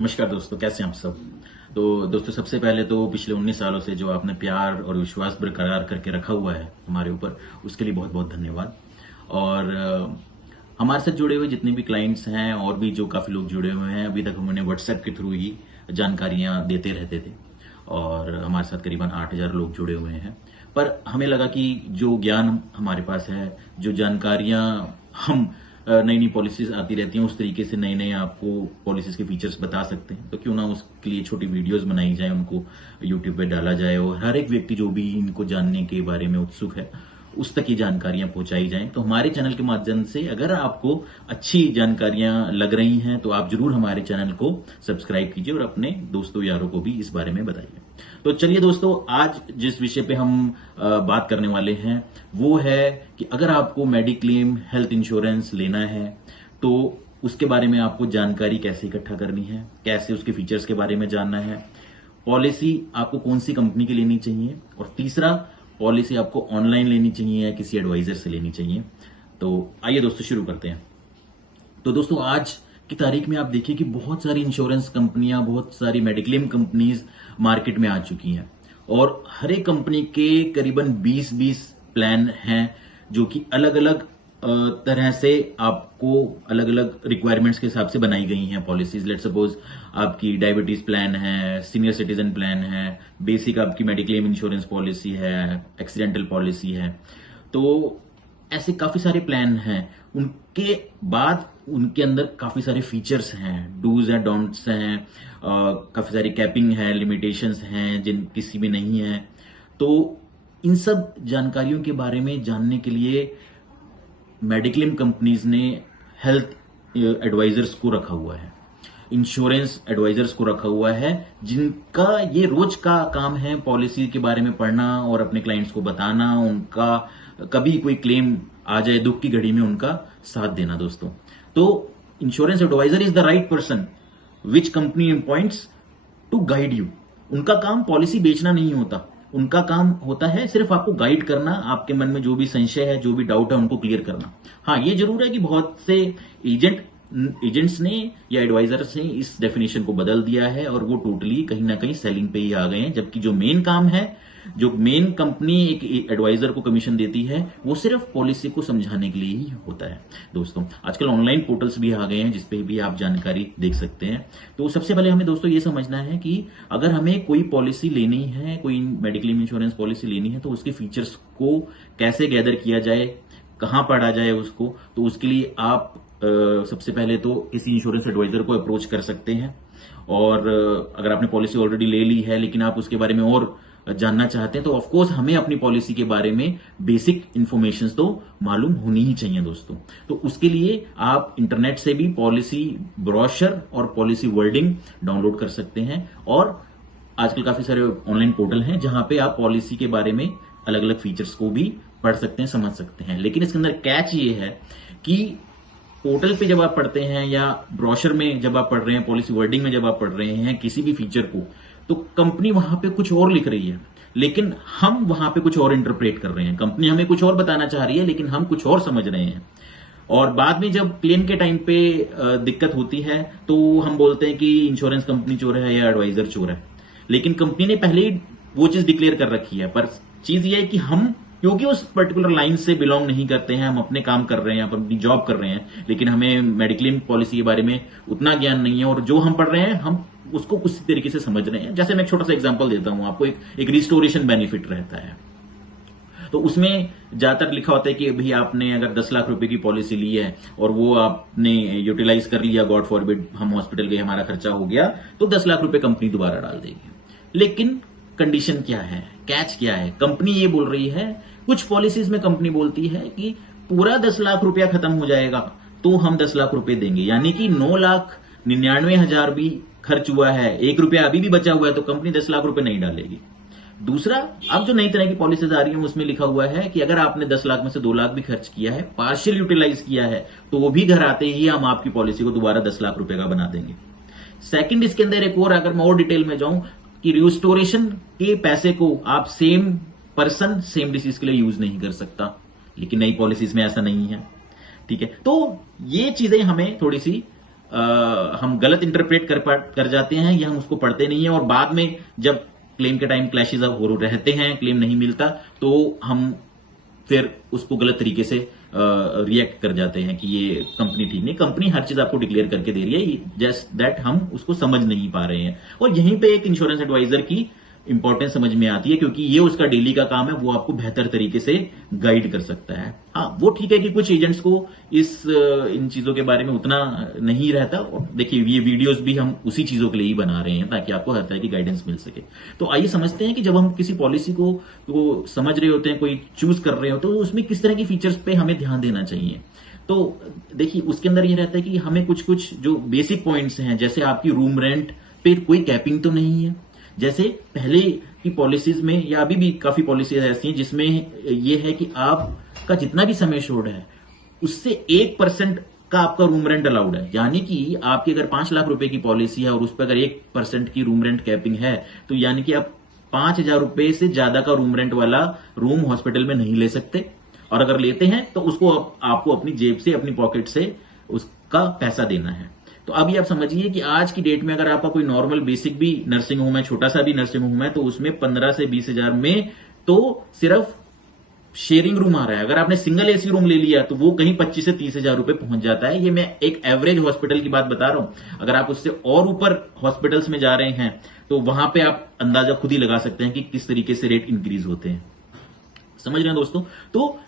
नमस्कार दोस्तों, कैसे हैं आप सब। तो दोस्तों, सबसे पहले तो पिछले 19 सालों से जो आपने प्यार और विश्वास बरकरार करके रखा हुआ है हमारे ऊपर, उसके लिए बहुत बहुत धन्यवाद। और हमारे साथ जुड़े हुए जितने भी क्लाइंट्स हैं और भी जो काफ़ी लोग जुड़े हुए हैं, अभी तक हम उन्हें व्हाट्सएप के थ्रू ही जानकारियां देते रहते थे। और हमारे साथ करीबन 8,000 लोग जुड़े हुए हैं। पर हमें लगा कि जो ज्ञान हमारे पास है, जो जानकारियां हम नई नई पॉलिसीज आती रहती हैं, उस तरीके से नए नए आपको पॉलिसीज के फीचर्स बता सकते हैं, तो क्यों ना उसके लिए छोटी वीडियोस बनाई जाए, उनको यूट्यूब पे डाला जाए और हर एक व्यक्ति जो भी इनको जानने के बारे में उत्सुक है उस तक ये जानकारियां पहुंचाई जाएं। तो हमारे चैनल के माध्यम से अगर आपको अच्छी जानकारियां लग रही हैं तो आप जरूर हमारे चैनल को सब्सक्राइब कीजिए और अपने दोस्तों यारों को भी इस बारे में बताइए। तो चलिए दोस्तों, आज जिस विषय पे हम बात करने वाले हैं वो है कि अगर आपको मेडिक्लेम हेल्थ इंश्योरेंस लेना है तो उसके बारे में आपको जानकारी कैसे इकट्ठा करनी है, कैसे उसके फीचर्स के बारे में जानना है, पॉलिसी आपको कौन सी कंपनी की लेनी चाहिए, और तीसरा, पॉलिसी आपको ऑनलाइन लेनी चाहिए या किसी एडवाइजर से लेनी चाहिए। तो आइए दोस्तों शुरू करते हैं। तो दोस्तों, आज की तारीख में आप देखिए कि बहुत सारी इंश्योरेंस कंपनियां, बहुत सारी मेडिक्लेम कंपनीज मार्केट में आ चुकी हैं और हर एक कंपनी के करीबन 20-20 प्लान हैं जो कि अलग अलग तरह से आपको अलग अलग रिक्वायरमेंट्स के हिसाब से बनाई गई हैं पॉलिसीज। लेट सपोज आपकी डायबिटीज प्लान है, सीनियर सिटीजन प्लान है, बेसिक आपकी मेडिक्लेम इंश्योरेंस पॉलिसी है, एक्सीडेंटल पॉलिसी है। तो ऐसे काफी सारे प्लान हैं। उनके बाद उनके अंदर काफी सारे फीचर्स हैं, डूज एंड डोंट्स हैं, काफी सारी कैपिंग है, लिमिटेशंस हैं जिन किसी में नहीं है। तो इन सब जानकारियों के बारे में जानने के लिए मेडिक्लेम कंपनीज ने हेल्थ एडवाइजर्स को रखा हुआ है, इंश्योरेंस एडवाइजर्स को रखा हुआ है, जिनका ये रोज का काम है पॉलिसी के बारे में पढ़ना और अपने क्लाइंट्स को बताना, उनका कभी कोई क्लेम आ जाए दुख की घड़ी में उनका साथ देना। दोस्तों, तो insurance advisor is the right person which company appoints to guide you. उनका काम पॉलिसी बेचना नहीं होता, उनका काम होता है सिर्फ आपको गाइड करना, आपके मन में जो भी संशय है, जो भी डाउट है, उनको क्लियर करना। हाँ, ये जरूर है कि बहुत से एजेंट्स ने या एडवाइजर्स ने इस डेफिनेशन को बदल दिया है और वो टोटली कहीं ना कहीं सेलिंग पे ही आ गए हैं, जबकि जो मेन काम है, जो मेन कंपनी एक एडवाइजर को कमीशन देती है, वो सिर्फ पॉलिसी को समझाने के लिए ही होता है। दोस्तों, आजकल ऑनलाइन पोर्टल्स भी आ गए हैं जिसपे भी आप जानकारी देख सकते हैं। तो सबसे पहले हमें दोस्तों ये समझना है कि अगर हमें कोई पॉलिसी लेनी है, कोई मेडिक्लेम इंश्योरेंस पॉलिसी लेनी है, तो उसके फीचर्स को कैसे गैदर किया जाए, कहां पढ़ा जाए उसको। तो उसके लिए आप सबसे पहले तो किसी इंश्योरेंस एडवाइजर को अप्रोच कर सकते हैं। और अगर आपने पॉलिसी ऑलरेडी ले ली है लेकिन आप उसके बारे में और जानना चाहते हैं तो ऑफ कोर्स हमें अपनी पॉलिसी के बारे में बेसिक इंफॉर्मेशन तो मालूम होनी ही चाहिए दोस्तों। तो उसके लिए आप इंटरनेट से भी पॉलिसी ब्रोशर और पॉलिसी वर्डिंग डाउनलोड कर सकते हैं, और आजकल काफी सारे ऑनलाइन पोर्टल हैं जहां पे आप पॉलिसी के बारे में अलग अलग फीचर्स को भी पढ़ सकते हैं, समझ सकते हैं। लेकिन इसके अंदर कैच ये है कि पोर्टल पे जब आप पढ़ते हैं या ब्रोशर में जब आप पढ़ रहे हैं, पॉलिसी वर्डिंग में जब आप पढ़ रहे हैं किसी भी फीचर को, तो कंपनी वहां पे कुछ और लिख रही है लेकिन हम वहां पे कुछ और इंटरप्रेट कर रहे हैं। कंपनी हमें कुछ और बताना चाह रही है लेकिन हम कुछ और समझ रहे हैं। और बाद में जब क्लेम के टाइम पे दिक्कत होती है तो हम बोलते हैं कि इंश्योरेंस कंपनी चोर है या एडवाइजर चोर है, लेकिन कंपनी ने पहले ही वो चीज डिक्लेयर कर रखी है। पर चीज ये है कि हम क्योंकि उस पर्टिकुलर लाइन से बिलोंग नहीं करते हैं, हम अपने काम कर रहे हैं, अपनी जॉब कर रहे हैं, लेकिन हमें मेडिक्लेम पॉलिसी के बारे में उतना ज्ञान नहीं है, और जो हम पढ़ रहे हैं हम उसको कुछ तरीके से समझ रहे हैं। जैसे मैं एक छोटा सा एग्जांपल देता हूं आपको, एक रिस्टोरेशन बेनिफिट रहता है। तो उसमें ज्यादातर लिखा होता है कि भाई आपने अगर 10 लाख रुपए की पॉलिसी ली है और वो आपने यूटिलाइज कर लिया, गॉड फॉरबिड हम हॉस्पिटल गए, हमारा खर्चा हो गया, तो 10 लाख रुपए कंपनी दोबारा डाल देगी। लेकिन कंडीशन क्या है, कैच क्या है? कंपनी ये बोल रही है, कुछ पॉलिसीज में कंपनी बोलती है कि पूरा 10 लाख रुपया खत्म हो जाएगा तो हम 10 लाख रुपए देंगे, यानी कि 9,99,000 भी खर्च हुआ है, 1 रुपया अभी भी बचा हुआ है, तो कंपनी 10 लाख रुपए नहीं डालेगी। दूसरा, अब जो नई तरह की पॉलिसीज आ रही है उसमें लिखा हुआ है कि अगर आपने 10 लाख में से 2 लाख भी खर्च किया है, पार्शियल यूटिलाइज किया है, तो वो भी घर आते ही हम आपकी पॉलिसी को दोबारा 10 लाख रुपए का बना देंगे। सेकंड, इसके अंदर एक और, अगर मैं और डिटेल में जाऊं, कि रिस्टोरेशन के पैसे को आप सेम पर्सन सेम डिसीज के लिए यूज नहीं कर सकता, लेकिन नई पॉलिसीज में ऐसा नहीं है। ठीक है, तो ये चीजें हमें थोड़ी सी हम गलत इंटरप्रेट कर जाते हैं या हम उसको पढ़ते नहीं है, और बाद में जब क्लेम के टाइम क्लैशेज हो रहते हैं, क्लेम नहीं मिलता, तो हम फिर उसको गलत तरीके से रिएक्ट कर जाते हैं कि ये कंपनी ठीक नहीं। कंपनी हर चीज आपको डिक्लेयर करके दे रही है, जस्ट दैट हम उसको समझ नहीं पा रहे हैं। और यहीं पे एक इंश्योरेंस एडवाइजर की इंपॉर्टेंस समझ में आती है, क्योंकि ये उसका डेली का काम है, वो आपको बेहतर तरीके से गाइड कर सकता है। हाँ, वो ठीक है कि कुछ एजेंट्स को इन चीजों के बारे में उतना नहीं रहता। और देखिए, ये वीडियोस भी हम उसी चीजों के लिए ही बना रहे हैं ताकि आपको हर तरह की गाइडेंस मिल सके। तो आइए समझते हैं कि जब हम किसी पॉलिसी को समझ रहे होते हैं, कोई चूज कर रहे हो, तो उसमें किस तरह की फीचर्स पे हमें ध्यान देना चाहिए। तो देखिए, उसके अंदर ये रहता है कि हमें कुछ कुछ जो बेसिक पॉइंट्स हैं, जैसे आपकी रूम रेंट पे कोई कैपिंग तो नहीं है। जैसे पहले की पॉलिसीज में या अभी भी काफी पॉलिसीज ऐसी हैं जिसमें यह है कि आपका जितना भी समय छोड़ है उससे 1% का आपका रूम रेंट अलाउड है। यानी कि आपकी अगर 5 लाख रुपए की पॉलिसी है और उस पर अगर 1% की रूम रेंट कैपिंग है, तो यानी कि आप 5,000 रुपए से ज्यादा का रूम रेंट वाला रूम हॉस्पिटल में नहीं ले सकते। और अगर लेते हैं तो उसको आपको अपनी जेब से, अपनी पॉकेट से उसका पैसा देना है। तो अभी आप समझिए कि आज की डेट में अगर आपका कोई नॉर्मल बेसिक भी नर्सिंग होम है, छोटा सा भी नर्सिंग होम है, तो उसमें 15 से 20,000 में तो सिर्फ शेयरिंग रूम आ रहा है। अगर आपने सिंगल एसी रूम ले लिया तो वो कहीं 25 से 30,000 रुपए पहुंच जाता है। ये मैं एक एवरेज हॉस्पिटल की बात बता रहा हूं। अगर आप उससे और ऊपर हॉस्पिटल्स में जा रहे हैं तो वहां पे आप अंदाजा खुद ही लगा सकते हैं कि किस तरीके से रेट इंक्रीज होते हैं। समझ रहे हैं दोस्तों? तो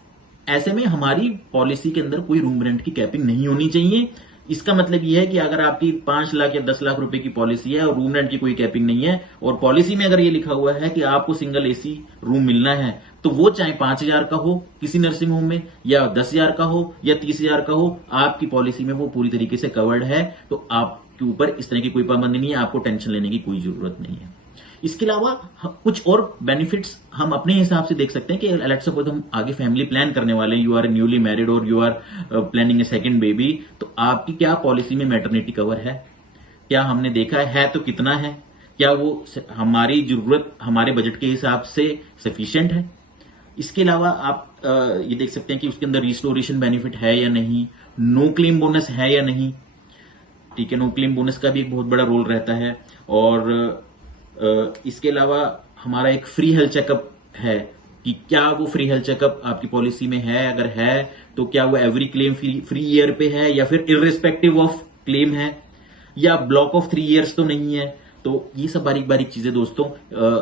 ऐसे में हमारी पॉलिसी के अंदर कोई रूम रेंट की कैपिंग नहीं होनी चाहिए। इसका मतलब यह है कि अगर आपकी 5 लाख या 10 लाख रुपए की पॉलिसी है और रूम रेंट की कोई कैपिंग नहीं है, और पॉलिसी में अगर ये लिखा हुआ है कि आपको सिंगल एसी रूम मिलना है, तो वो चाहे 5,000 का हो किसी नर्सिंग होम में, या 10,000 का हो, या 30,000 का हो, आपकी पॉलिसी में वो पूरी तरीके से कवर्ड है। तो आपके ऊपर इस तरह की कोई पाबंदी नहीं है, आपको टेंशन लेने की कोई जरूरत नहीं है। इसके अलावा कुछ और बेनिफिट्स हम अपने हिसाब से देख सकते हैं कि लेट्स सपोज हम आगे फैमिली प्लान करने वाले हैं, यू आर न्यूली मैरिड और you are planning a second baby, तो आपकी क्या पॉलिसी में मैटरनिटी कवर है? क्या हमने देखा है तो कितना है? क्या वो हमारी जरूरत, हमारे बजट के हिसाब से सफिशिएंट है? इसके अलावा आप ये देख सकते हैं कि उसके अंदर रिस्टोरेशन बेनिफिट है या नहीं, नो क्लेम बोनस है या नहीं। ठीक है, नो क्लेम बोनस का भी एक बहुत बड़ा रोल रहता है। और इसके अलावा हमारा एक फ्री हेल्थ चेकअप है कि क्या वो फ्री हेल्थ चेकअप आपकी पॉलिसी में है। अगर है तो क्या वो एवरी क्लेम फ्री ईयर पे है, या फिर इररिस्पेक्टिव ऑफ क्लेम है, या ब्लॉक ऑफ 3 इयर्स तो नहीं है। तो ये सब बारीक बारीक चीजें दोस्तों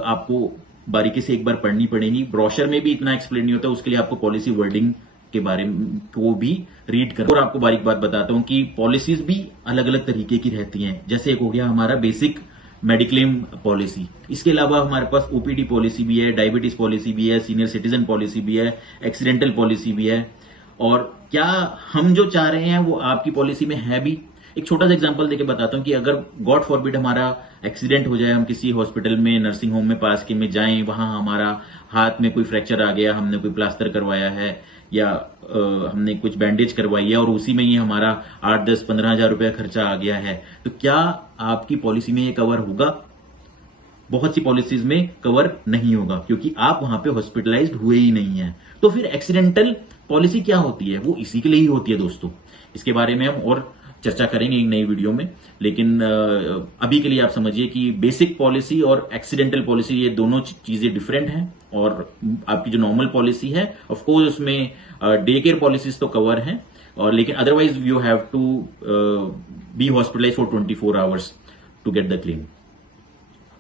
आपको बारीकी से एक बार पढ़नी पड़ेगी। ब्रोशर में भी इतना एक्सप्लेन नहीं होता, उसके लिए आपको पॉलिसी वर्डिंग के बारे में को भी रीड करना। और आपको बारीक बात बताता हूं कि पॉलिसीज भी अलग अलग तरीके की रहती हैं। जैसे एक हो गया हमारा बेसिक मेडिक्लेम पॉलिसी, इसके अलावा हमारे पास ओपीडी पॉलिसी भी है, डायबिटीज पॉलिसी भी है, सीनियर सिटीजन पॉलिसी भी है, एक्सीडेंटल पॉलिसी भी है। और क्या हम जो चाह रहे हैं वो आपकी पॉलिसी में है भी। एक छोटा सा एग्जांपल देके बताता हूं कि अगर गॉड फॉरबिड हमारा एक्सीडेंट हो जाए, हम किसी हॉस्पिटल में, नर्सिंग होम में, पास के में जाएं, वहां हमारा हाथ में कोई फ्रैक्चर आ गया, हमने कोई प्लास्टर करवाया है, या हमने कुछ बैंडेज करवाई है, और उसी में ही हमारा 8, 10, 15,000 रुपया खर्चा आ गया है, तो क्या आपकी पॉलिसी में ये कवर होगा? बहुत सी पॉलिसीज में कवर नहीं होगा, क्योंकि आप वहां पे हॉस्पिटलाइज्ड हुए ही नहीं है। तो फिर एक्सीडेंटल पॉलिसी क्या होती है? वो इसी के लिए ही होती है दोस्तों। इसके बारे में हम और चर्चा करेंगे एक नई वीडियो में, लेकिन अभी के लिए आप समझिए कि बेसिक पॉलिसी और एक्सीडेंटल पॉलिसी ये दोनों चीजें डिफरेंट हैं। और आपकी जो नॉर्मल पॉलिसी है, ऑफ कोर्स उसमें डे केयर पॉलिसीज तो कवर हैं, और लेकिन otherwise you have to be hospitalise for 24 hours to get the claim.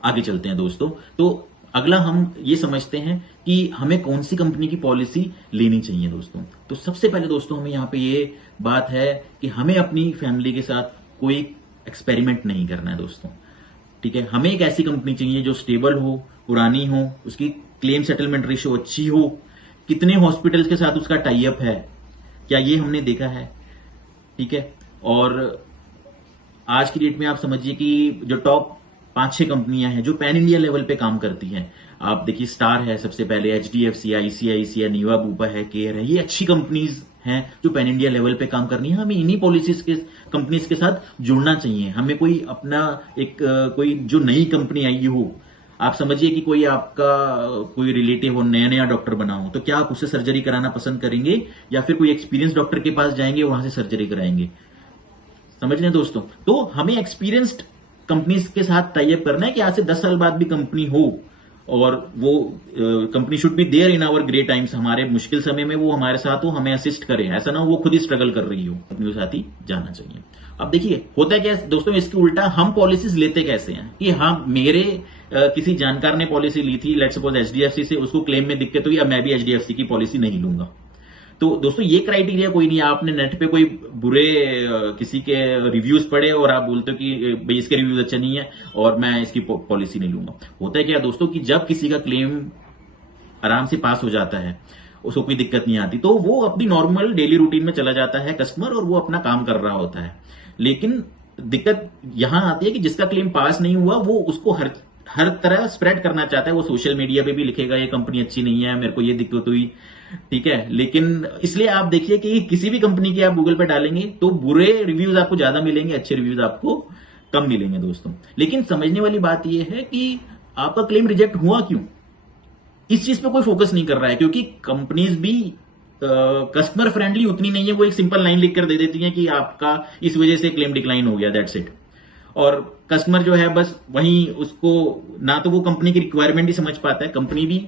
आगे चलते हैं दोस्तों। तो अगला हम ये समझते हैं कि हमें कौन सी कंपनी की पॉलिसी लेनी चाहिए दोस्तों। तो सबसे पहले दोस्तों हमें यहाँ पे ये बात है कि हमें अपनी फैमिली के साथ कोई एक्सपेरिमेंट नहीं करना है दोस्तों। ठीक है, हमें एक ऐसी कंपनी चाहिए जो स्टेबल हो, पुरानी हो, उसकी क्लेम सेटलमेंट रेशियो अच्छी हो, कितने हॉस्पिटल्स के साथ उसका टाई अप है, क्या ये हमने देखा है। ठीक है, और आज की डेट में आप समझिए कि जो टॉप 5-6 कंपनियां हैं जो पैन इंडिया लेवल पे काम करती हैं, आप देखिए स्टार है सबसे पहले, HDFC, ICICI, नीवा बूपा है, केयर है, ये अच्छी कंपनीज हैं जो पैन इंडिया लेवल पे काम कर रही हैं। हमें इन्हीं पॉलिसीज के कंपनीज के साथ जुड़ना चाहिए। हमें कोई अपना एक कोई जो नई कंपनी आई हो, आप समझिए कि कोई आपका कोई रिलेटिव हो, नया नया डॉक्टर बना हो, तो क्या आप उससे सर्जरी कराना पसंद करेंगे, या फिर कोई एक्सपीरियंस डॉक्टर के पास जाएंगे वहां से सर्जरी कराएंगे? समझ रहे हैं दोस्तों। तो हमें एक्सपीरियंस्ड कंपनीज के साथ टाई अप करना है कि आज से 10 साल बाद भी कंपनी हो, और वो company should be there in our great times, हमारे मुश्किल समय में वो हमारे साथ हो, हमें असिस्ट करे, ऐसा ना हो वो खुद ही स्ट्रगल कर रही हो, अपने साथ ही जाना चाहिए। अब देखिए होता क्या है दोस्तों, इसके उल्टा हम पॉलिसीज लेते कैसे हैं कि हाँ मेरे किसी जानकार ने पॉलिसी ली थी, लेट्स सपोज एचडीएफसी से, उसको क्लेम में दिक्कत हुई, अब मैं भी एचडीएफसी की पॉलिसी नहीं लूंगा। तो दोस्तों ये क्राइटेरिया कोई नहीं है। आपने नेट पे कोई बुरे किसी के रिव्यूज पढ़े और आप बोलते हो कि भाई इसके रिव्यूज अच्छे नहीं है और मैं इसकी पॉलिसी नहीं लूंगा। होता है क्या दोस्तों कि जब किसी का क्लेम आराम से पास हो जाता है, उसको कोई दिक्कत नहीं आती, तो वो अपनी नॉर्मल डेली रूटीन में चला जाता है कस्टमर, और वो अपना काम कर रहा होता है। लेकिन दिक्कत यहां आती है कि जिसका क्लेम पास नहीं हुआ वो उसको हर तरह स्प्रेड करना चाहता है। वो सोशल मीडिया पे भी लिखेगा ये कंपनी अच्छी नहीं है, मेरे को ये दिक्कत हुई, ठीक है। लेकिन इसलिए आप देखिए कि किसी भी कंपनी के आप गूगल पे डालेंगे तो बुरे रिव्यूज आपको ज्यादा मिलेंगे, अच्छे रिव्यूज आपको कम मिलेंगे दोस्तों। लेकिन समझने वाली बात यह है कि आपका क्लेम रिजेक्ट हुआ क्यों, इस चीज पे कोई फोकस नहीं कर रहा है, क्योंकि कंपनीज भी कस्टमर फ्रेंडली उतनी नहीं है। वो एक सिंपल लाइन लिख कर दे देती है कि आपका इस वजह से क्लेम डिक्लाइन हो गया, दैट्स इट। और कस्टमर जो है बस वहीं उसको, ना तो वो कंपनी की रिक्वायरमेंट ही समझ पाता है, कंपनी भी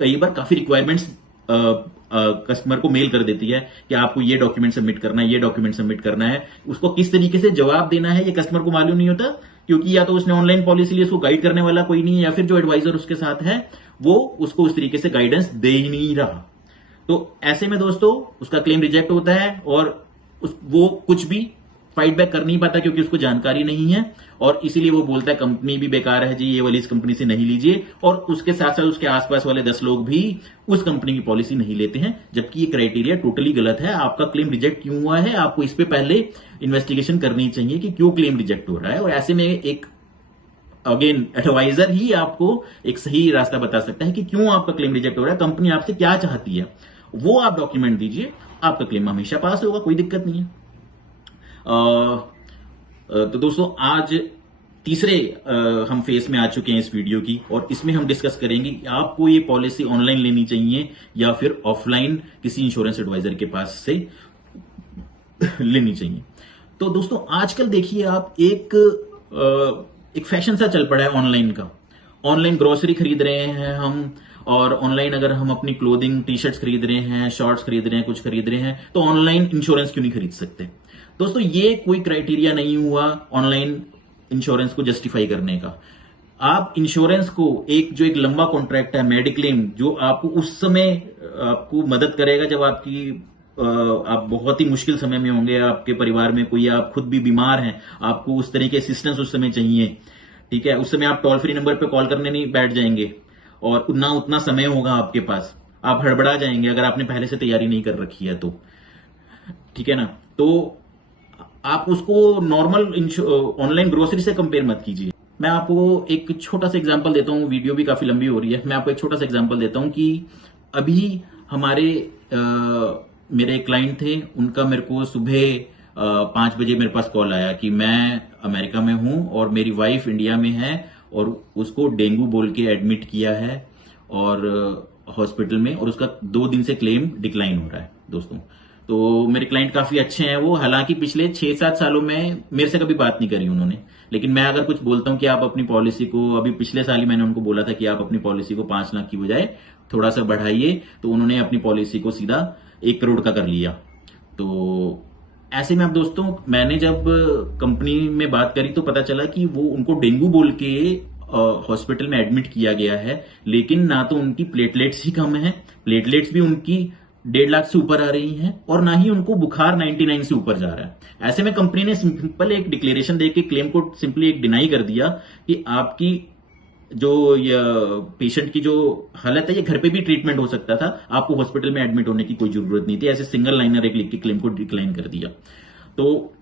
कई बार काफी रिक्वायरमेंट्स कस्टमर को मेल कर देती है कि आपको ये डॉक्यूमेंट सबमिट करना है, ये डॉक्यूमेंट सबमिट करना है, उसको किस तरीके से जवाब देना है ये कस्टमर को मालूम नहीं होता, क्योंकि या तो उसने ऑनलाइन पॉलिसी ली, उसको गाइड करने वाला कोई नहीं है, या फिर जो एडवाइजर उसके साथ है वो उसको उस तरीके से गाइडेंस दे ही नहीं रहा। तो ऐसे में दोस्तों उसका क्लेम रिजेक्ट होता है और वो कुछ भी फाइट बैक कर नहीं पाता, क्योंकि उसको जानकारी नहीं है, और इसीलिए वो बोलता है कंपनी भी बेकार है जी, ये वाली इस कंपनी से नहीं लीजिए। और उसके साथ साथ उसके आसपास वाले 10 लोग भी उस कंपनी की पॉलिसी नहीं लेते हैं, जबकि ये क्राइटेरिया टोटली गलत है। आपका क्लेम रिजेक्ट क्यों हुआ है, आपको इस पे पहले इन्वेस्टिगेशन करनी चाहिए कि क्यों क्लेम रिजेक्ट हो रहा है। और ऐसे में एक अगेन एडवाइजर ही आपको एक सही रास्ता बता सकता है कि क्यों आपका क्लेम रिजेक्ट हो रहा है, कंपनी आपसे क्या चाहती है, वो आप डॉक्यूमेंट दीजिए, आपका क्लेम हमेशा पास होगा, कोई दिक्कत नहीं है। तो दोस्तों आज तीसरे हम फेज में आ चुके हैं इस वीडियो की, और इसमें हम डिस्कस करेंगे कि आपको ये पॉलिसी ऑनलाइन लेनी चाहिए या फिर ऑफलाइन किसी इंश्योरेंस एडवाइजर के पास से लेनी चाहिए। तो दोस्तों आजकल देखिए आप एक फैशन सा चल पड़ा है ऑनलाइन का। ऑनलाइन ग्रोसरी खरीद रहे हैं हम, और ऑनलाइन अगर हम अपनी क्लोथिंग टी शर्ट्स खरीद रहे हैं, शॉर्ट्स खरीद रहे हैं, कुछ खरीद रहे हैं, तो ऑनलाइन इंश्योरेंस क्यों नहीं खरीद सकते। दोस्तों ये कोई क्राइटेरिया नहीं हुआ ऑनलाइन इंश्योरेंस को जस्टिफाई करने का। आप इंश्योरेंस को जो एक लंबा कॉन्ट्रैक्ट है मेडिक्लेम, जो आपको उस समय आपको मदद करेगा जब आप बहुत ही मुश्किल समय में होंगे, आपके परिवार में कोई, आप खुद भी बीमार हैं, आपको उस तरह के असिस्टेंस उस समय चाहिए, ठीक है। उस समय आप टोल फ्री नंबर पे कॉल करने नहीं बैठ जाएंगे, और ना उतना समय होगा आपके पास, आप हड़बड़ा जाएंगे अगर आपने पहले से तैयारी नहीं कर रखी है तो, ठीक है ना। तो आप उसको नॉर्मल ऑनलाइन ग्रोसरी से कंपेयर मत कीजिए। मैं आपको एक छोटा सा एग्जांपल देता हूं, वीडियो भी काफी लंबी हो रही है, मैं आपको एक छोटा सा एग्जांपल देता हूं कि अभी हमारे मेरे एक क्लाइंट थे, उनका मेरे को सुबह 5 बजे मेरे पास कॉल आया कि मैं अमेरिका में हूं और मेरी वाइफ इंडिया में है, और उसको डेंगू बोल के एडमिट किया है और हॉस्पिटल में, और उसका 2 दिन से क्लेम डिक्लाइन हो रहा है दोस्तों। तो मेरे क्लाइंट काफी अच्छे हैं वो, हालांकि पिछले 6-7 सालों में मेरे से कभी बात नहीं करी उन्होंने, लेकिन मैं अगर कुछ बोलता हूं कि आप अपनी पॉलिसी को, अभी पिछले साल ही मैंने उनको बोला था कि आप अपनी पॉलिसी को 5 लाख की बजाय थोड़ा सा बढ़ाइए, तो उन्होंने अपनी पॉलिसी को सीधा 1 करोड़ का कर लिया। तो ऐसे में अब दोस्तों मैंने जब कंपनी में बात करी तो पता चला कि वो उनको डेंगू बोल के हॉस्पिटल में एडमिट किया गया है, लेकिन ना तो उनकी प्लेटलेट्स ही कम है, प्लेटलेट्स भी उनकी 1.5 लाख से ऊपर आ रही हैं, और ना ही उनको बुखार 99 से ऊपर जा रहा है। ऐसे में कंपनी ने सिंपल एक डिक्लेरेशन देके क्लेम को सिंपली एक डिनाई कर दिया कि आपकी जो पेशेंट की जो हालत है, ये घर पे भी ट्रीटमेंट हो सकता था, आपको हॉस्पिटल में एडमिट होने की कोई जरूरत नहीं थी। ऐसे सिंगल लाइनर एक लिख के क्लेम को डिक्लाइन कर दिया। तो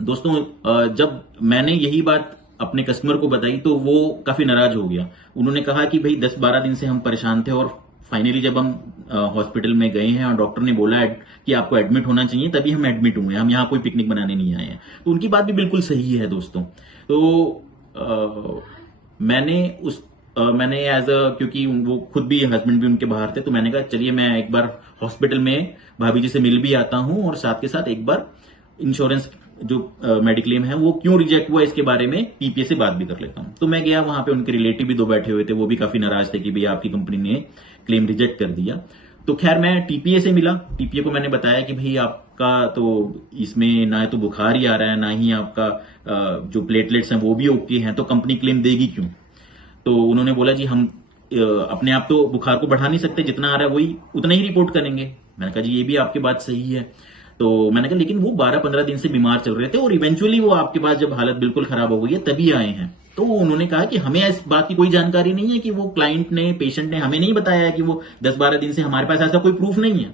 दोस्तों जब मैंने यही बात अपने कस्टमर को बताई तो वो काफी नाराज हो गया। उन्होंने कहा कि भाई 10-12 दिन से हम परेशान थे, और फाइनली जब हम हॉस्पिटल में गए हैं और डॉक्टर ने बोला कि आपको एडमिट होना चाहिए, तभी हम एडमिट हुए, हम यहाँ कोई पिकनिक बनाने नहीं आए हैं। तो उनकी बात भी बिल्कुल सही है दोस्तों। तो मैंने क्योंकि वो खुद भी, हस्बैंड भी उनके बाहर थे, तो मैंने कहा चलिए मैं एक बार हॉस्पिटल में भाभी जी से मिल भी आता हूं, और साथ के साथ एक बार इंश्योरेंस जो मेडिक्लेम है वो क्यों रिजेक्ट हुआ, इसके बारे में टीपीए से बात भी कर लेता हूं। तो मैं गया वहां पे, उनके रिलेटिव भी दो बैठे हुए थे, वो भी काफी नाराज थे कि भैया आपकी कंपनी ने क्लेम रिजेक्ट कर दिया। तो खैर मैं टीपीए से मिला, टीपीए को मैंने बताया कि भाई आपका तो इसमें ना तो बुखार ही आ रहा है, ना ही आपका जो प्लेटलेट्स हैं वो भी ओके हैं, तो कंपनी क्लेम देगी क्यों। तो उन्होंने बोला जी हम अपने आप तो बुखार को बढ़ा नहीं सकते, जितना आ रहा है वही उतना ही रिपोर्ट करेंगे। मैंने कहा जी ये भी आपकी बात सही है। तो मैंने कहा लेकिन वो 12-15 दिन से बीमार चल रहे थे और इवेंचुअली वो आपके पास जब हालत बिल्कुल खराब हो गई है तभी आए हैं। तो उन्होंने कहा कि हमें इस बात की कोई जानकारी नहीं है कि वो क्लाइंट ने, पेशेंट ने हमें नहीं बताया है कि वो 10-12 दिन से, हमारे पास ऐसा कोई प्रूफ नहीं है।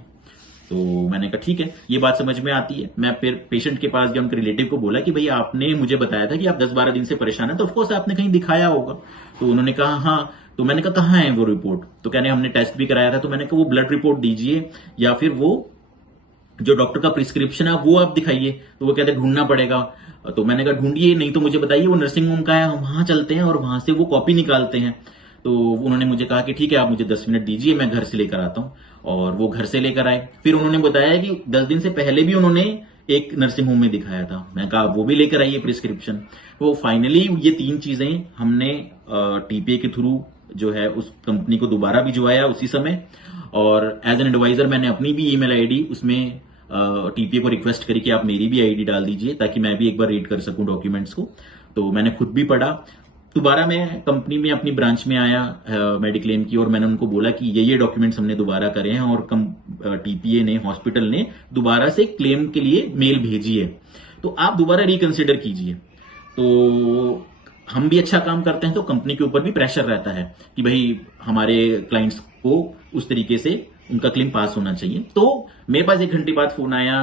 तो मैंने कहा ठीक है, ये बात समझ में आती है। मैं फिर पेशेंट के पास गया, उनके रिलेटिव को बोला कि भाई आपने मुझे बताया था कि आप 10-12 दिन से परेशान हैं, तो ऑफकोर्स आपने कहीं दिखाया होगा। तो उन्होंने कहा हाँ। तो मैंने कहा कहाँ है वो रिपोर्ट, तो कहने हमने टेस्ट भी कराया था। तो मैंने कहा वो ब्लड रिपोर्ट दीजिए या फिर वो जो डॉक्टर का प्रिस्क्रिप्शन है वो आप दिखाइए। तो वो कहते ढूंढना पड़ेगा। तो मैंने कहा ढूंढिए, नहीं तो मुझे बताइए वो नर्सिंग होम का है, हम वहां चलते हैं और वहां से वो कॉपी निकालते हैं। तो उन्होंने मुझे कहा कि ठीक है आप मुझे 10 मिनट दीजिए, मैं घर से लेकर आता हूं। और वो घर से लेकर आए। फिर उन्होंने बताया कि 10 दिन से पहले भी उन्होंने एक नर्सिंग होम में दिखाया था। मैंने कहा वो भी लेकर आइए प्रिस्क्रिप्शन। तो फाइनली ये 3 चीजें हमने टीपीए के थ्रू जो है उस कंपनी को दोबारा भिजवाया उसी समय। और एज एन एडवाइजर मैंने अपनी भी ईमेल आईडी उसमें टीपीए को रिक्वेस्ट करी कि आप मेरी भी आईडी डाल दीजिए ताकि मैं भी एक बार रीड कर सकूं डॉक्यूमेंट्स को। तो मैंने खुद भी पढ़ा। दोबारा मैं कंपनी में अपनी ब्रांच में आया मेडिक्लेम की, और मैंने उनको बोला कि ये डॉक्यूमेंट्स हमने दोबारा करे हैं और टीपीए ने, हॉस्पिटल ने दोबारा से क्लेम के लिए मेल भेजी है, तो आप दोबारा रिकंसिडर कीजिए। तो हम भी अच्छा काम करते हैं तो कंपनी के ऊपर भी प्रेशर रहता है कि भाई हमारे क्लाइंट्स को उस तरीके से उनका क्लेम पास होना चाहिए। तो मेरे पास 1 घंटे बाद फोन आया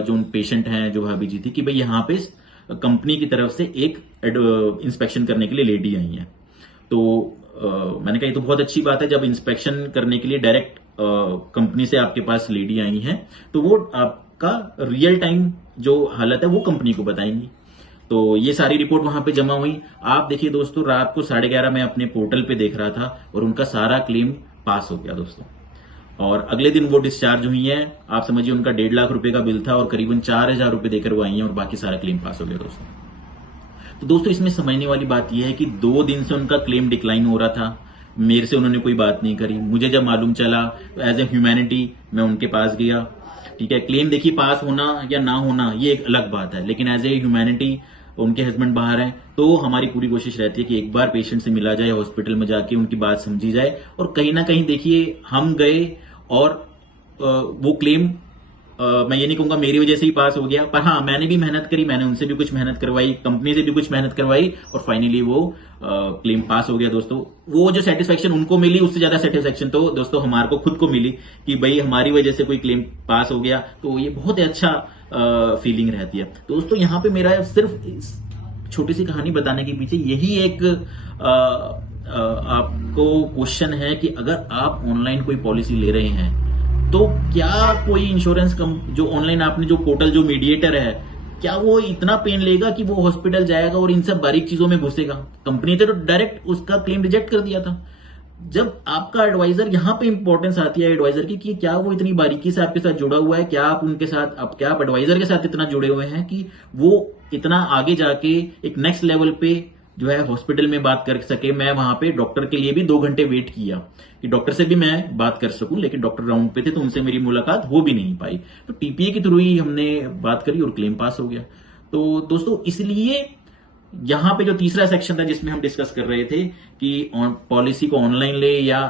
जो पेशेंट हैं, जो भाभी जी थी, कि भाई यहाँ पे कंपनी की तरफ से एक इंस्पेक्शन करने के लिए लेडी आई है। तो मैंने कहा ये तो बहुत अच्छी बात है, जब इंस्पेक्शन करने के लिए डायरेक्ट कंपनी से आपके पास लेडी आई हैं तो वो आपका रियल टाइम जो हालत है वो कंपनी को बताएंगी। तो ये सारी रिपोर्ट वहां पे जमा हुई। आप देखिए दोस्तों, रात को 11:30 मैं अपने पोर्टल पे देख रहा था और उनका सारा क्लेम पास हो गया दोस्तों। और अगले दिन वो डिस्चार्ज हुई हैं। आप समझिए उनका 1.5 लाख रुपए का बिल था और करीबन 4,000 रुपए देकर वो आई हैं और बाकी सारा क्लेम पास हो गया दोस्तों। तो दोस्तों इसमें समझने वाली बात यह है कि 2 दिन से उनका क्लेम डिक्लाइन हो रहा था, मेरे से उन्होंने कोई बात नहीं करी। मुझे जब मालूम चला तो एज ए ह्यूमैनिटी मैं उनके पास गया। ठीक है, क्लेम देखिए पास होना या ना होना ये एक अलग बात है, लेकिन एज ए ह्यूमैनिटी, उनके हस्बैंड बाहर हैं तो हमारी पूरी कोशिश रहती है कि एक बार पेशेंट से मिला जाए, हॉस्पिटल में जाके उनकी बात समझी जाए। और कहीं ना कहीं देखिए हम गए और वो क्लेम मैं ये नहीं कहूंगा मेरी वजह से ही पास हो गया, पर हाँ मैंने भी मेहनत करी, मैंने उनसे भी कुछ मेहनत करवाई, कंपनी से भी कुछ मेहनत करवाई और फाइनली वो क्लेम पास हो गया दोस्तों। वो जो सेटिस्फेक्शन उनको मिली उससे ज्यादा सेटिस्फेक्शन तो दोस्तों हमारे को खुद को मिली कि भाई हमारी वजह से कोई क्लेम पास हो गया, तो ये बहुत ही अच्छा फीलिंग रहती है दोस्तों। यहाँ पे मेरा सिर्फ छोटी सी कहानी बताने के पीछे यही एक आपको क्वेश्चन है कि अगर आप ऑनलाइन कोई पॉलिसी ले रहे हैं तो क्या कोई इंश्योरेंस जो ऑनलाइन आपने जो पोर्टल, जो मीडिएटर है, क्या वो इतना पेन लेगा कि वो हॉस्पिटल जाएगा और इन सब बारीक चीजों में घुसेगा? कंपनी ने तो डायरेक्ट उसका क्लेम रिजेक्ट कर दिया था। जब आपका एडवाइजर, यहां पे इंपॉर्टेंस आती है एडवाइजर की कि क्या वो इतनी बारीकी से आपके साथ जुड़ा हुआ है, क्या आप उनके साथ, अब क्या आप एडवाइजर के साथ इतना जुड़े हुए हैं कि वो इतना आगे जाके एक नेक्स्ट लेवल पे जो है हॉस्पिटल में बात कर सके। मैं वहां पे डॉक्टर के लिए भी 2 घंटे वेट किया कि डॉक्टर से भी मैं बात कर सकूं, लेकिन डॉक्टर राउंड पे थे तो उनसे मेरी मुलाकात हो भी नहीं पाई। तो टीपीए के थ्रू ही हमने बात करी और क्लेम पास हो गया। तो दोस्तों इसलिए यहां पे जो तीसरा सेक्शन था जिसमें हम डिस्कस कर रहे थे कि पॉलिसी को ऑनलाइन ले या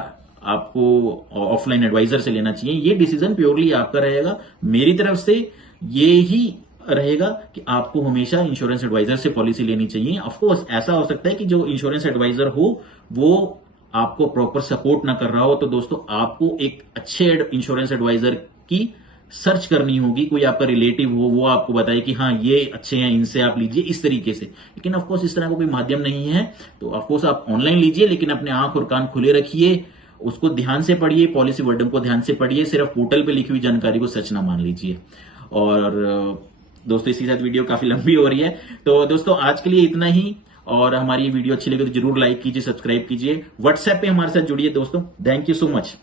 आपको ऑफलाइन एडवाइजर से लेना चाहिए, ये डिसीजन प्योरली आपका रहेगा। मेरी तरफ से ये ही रहेगा कि आपको हमेशा इंश्योरेंस एडवाइजर से पॉलिसी लेनी चाहिए। ऑफ कोर्स ऐसा हो सकता है कि जो इंश्योरेंस एडवाइजर हो वो आपको प्रॉपर सपोर्ट ना कर रहा हो, तो दोस्तों आपको एक अच्छे इंश्योरेंस एडवाइजर की सर्च करनी होगी। कोई आपका रिलेटिव हो, वो आपको बताए कि हाँ ये अच्छे हैं, इनसे आप लीजिए इस तरीके से। लेकिन ऑफकोर्स इस तरह का कोई माध्यम नहीं है, तो ऑफकोर्स आप ऑनलाइन लीजिए, लेकिन अपने आंख और कान खुले रखिए, उसको ध्यान से पढ़िए, पॉलिसी वर्डन को ध्यान से पढ़िए, सिर्फ पोर्टल पे लिखी हुई जानकारी को सच ना मान लीजिए। और दोस्तों इसी के साथ वीडियो काफी लंबी हो रही है, तो दोस्तों आज के लिए इतना ही। और हमारी ये वीडियो अच्छी लगे तो जरूर लाइक कीजिए, सब्सक्राइब कीजिए, व्हाट्सएप पे हमारे साथ जुड़िए दोस्तों। Thank you so much.